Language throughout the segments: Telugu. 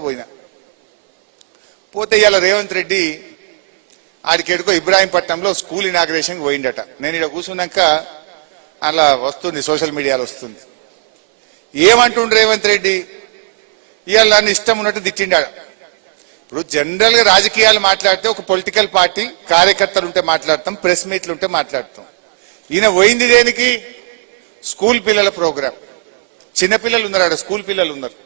పోయినా పోతే ఇవాళ రేవంత్ రెడ్డి ఆడికెడుకో ఇబ్రాహీంపట్నంలో స్కూల్ ఇనాగ్రేషన్ పోయిండట. నేను ఇక్కడ కూర్చున్నాక అలా వస్తుంది, సోషల్ మీడియాలో వస్తుంది. ఏమంటుండు రేవంత్ రెడ్డి? ఇవాళ నన్ను ఇష్టం ఉన్నట్టు తిట్టిండాడు. ఇప్పుడు జనరల్ గా రాజకీయాలు మాట్లాడితే ఒక పొలిటికల్ పార్టీ కార్యకర్తలు ఉంటే మాట్లాడతాం, ప్రెస్ మీట్లు ఉంటే మాట్లాడతాం. ఈయన పోయింది దేనికి? స్కూల్ పిల్లల ప్రోగ్రాం. చిన్నపిల్లలు ఉన్నారు, స్కూల్ పిల్లలు ఉన్నారు.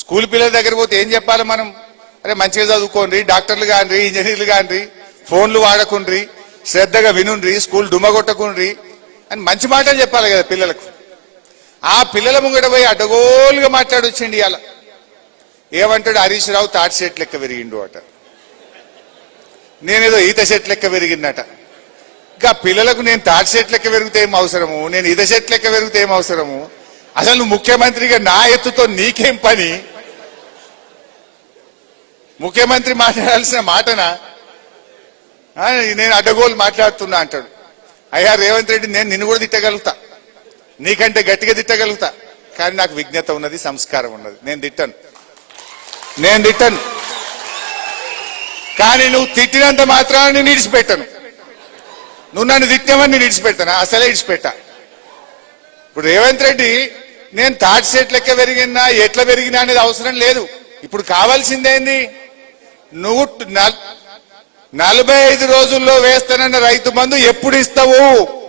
స్కూల్ పిల్లల దగ్గర పోతే ఏం చెప్పాలి మనం? అరే మంచిగా చదువుకోండి, డాక్టర్లు కానిరి, ఇంజనీర్లు కానిరి, ఫోన్లు వాడకుండ్రి, శ్రద్ధగా వినుండ్రి, స్కూల్ డుమ్మగొట్టకుండ్రి అని మంచి మాటలు చెప్పాలి కదా పిల్లలకు. ఆ పిల్లల ముంగట పోయి అడ్డగోలుగా మాట్లాడొచ్చిండి. ఇవాళ ఏమంటాడు? హరీష్ రావు తాటి సెట్ లెక్క పెరిగిండు అట, నేనేదో ఈత సెట్ లెక్క పెరిగిందట. ఇంకా పిల్లలకు నేను తాటి సెట్ లెక్క పెరిగితే ఏం అవసరము, నేను ఈత సెట్ లెక్క పెరిగితే ఏం అవసరము? అసలు నువ్వు ముఖ్యమంత్రిగా నా ఎత్తుతో నీకేం పని? ముఖ్యమంత్రి మాట్లాడాల్సిన మాటనా? నేను అడ్డగోలు మాట్లాడుతున్నా అంటాడు. అయ్యా రేవంత్ రెడ్డి, నేను నిన్ను కూడా తిట్టగలుగుతా, నీకంటే గట్టిగా తిట్టగలుగుతా, కానీ నాకు విజ్ఞత ఉన్నది, సంస్కారం ఉన్నది. నేను తిట్టను. కానీ నువ్వు తిట్టినంత మాత్రాన్ని నేను ఇడిచిపెట్టను. నువ్వు నన్ను తిట్టామని నేను ఇడిచిపెడతానా? అసలే ఇడిచిపెట్టా. ఇప్పుడు రేవంత్ రెడ్డి నేను తాటి సెట్ లెక్క పెరిగినా ఎట్లా పెరిగినా అనేది అవసరం లేదు. ఇప్పుడు కావాల్సిందేంది? నువ్వు 45 రోజుల్లో వేస్తానన్న రైతు బంధు ఎప్పుడు ఇస్తావు?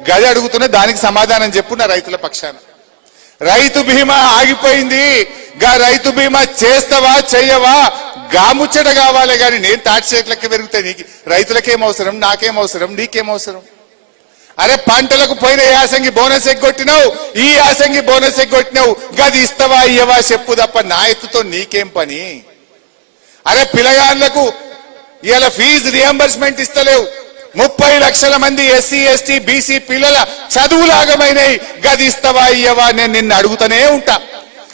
గది అడుగుతున్నా, దానికి సమాధానం చెప్పు నా రైతుల పక్షాన. రైతు బీమా ఆగిపోయింది, గా రైతు బీమా చేస్తావా చెయ్యవా? గాముచ్చట కావాలి. కానీ నేను తాటి సెట్ లెక్క పెరిగితే నీకు రైతులకేం అవసరం, నాకేం అవసరం, నీకేం అవసరం? అరే పంటలకు పోయిన యాసంగి బోనస్ ఎగ్గొట్టినావు, ఈ యాసంగి బోనస్ ఎగ్గొట్టినావు, గది ఇస్తావా ఇయ్యవా చెప్పు తప్ప నా ఎత్తుతో నీకేం పని? అరే పిల్లగాళ్ళకు ఇవాళ ఫీజు రియంబర్స్మెంట్ ఇస్తలేవు. 30 లక్షల మంది ఎస్సీ ఎస్టీ బీసీ పిల్లల చదువులాగమైనవి, గది ఇస్తావా ఇయ్యవా? నేను నిన్ను అడుగుతూనే ఉంటా.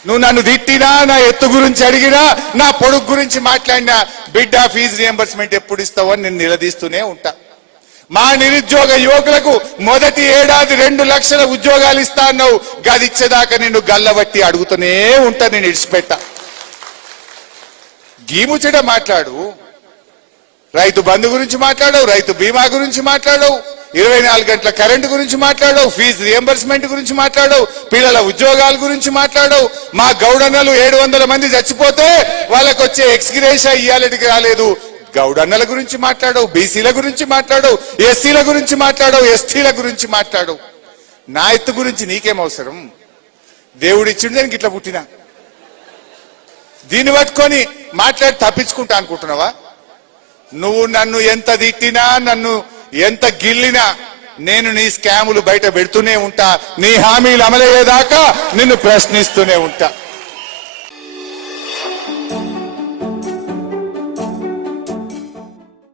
నువ్వు నన్ను తిట్టినా, నా ఎత్తు గురించి అడిగినా, నా పొడుగు గురించి మాట్లాడినా, బిడ్డ ఫీజు రియంబర్స్మెంట్ ఎప్పుడు ఇస్తావో నేను నిలదీస్తూనే ఉంటా. మా నిరుద్యోగ యువకులకు మొదటి ఏడాది 2 లక్షల ఉద్యోగాలు ఇస్తా అన్నావు, గది ఇచ్చేదాకా నిన్ను గల్లబట్టి అడుగుతూనే ఉంటా, నేను ఇడిచిపెట్టా. గీముచ్చట మాట్లాడు. రైతు బంధు గురించి మాట్లాడవు, రైతు బీమా గురించి మాట్లాడవు, 24 గంటల కరెంటు గురించి మాట్లాడవు, ఫీజు రియంబర్స్మెంట్ గురించి మాట్లాడవు, పిల్లల ఉద్యోగాల గురించి మాట్లాడవు. మా గౌడన్నలు 700 మంది చచ్చిపోతే వాళ్ళకు వచ్చే ఎక్స్గ్రేషియా ఇయ్యాలటికి రాలేదు. గౌడన్నల గురించి మాట్లాడవు, బీసీల గురించి మాట్లాడవు, ఎస్సీల గురించి మాట్లాడవు, ఎస్టీల గురించి మాట్లాడవు. నా ఎత్తు గురించి నీకేం అవసరం? దేవుడిచ్చిండు దానికి ఇట్లా పుట్టినా. దీన్ని పట్టుకొని మాట్లాడి తప్పించుకుంటా అనుకుంటున్నావా? నువ్వు నన్ను ఎంత తిట్టినా, నన్ను ఎంత గిల్లినా, నేను నీ స్కాములు బయట పెడుతూనే ఉంటా. నీ హామీలు అమలయ్యేదాకా నిన్ను ప్రశ్నిస్తూనే ఉంటా.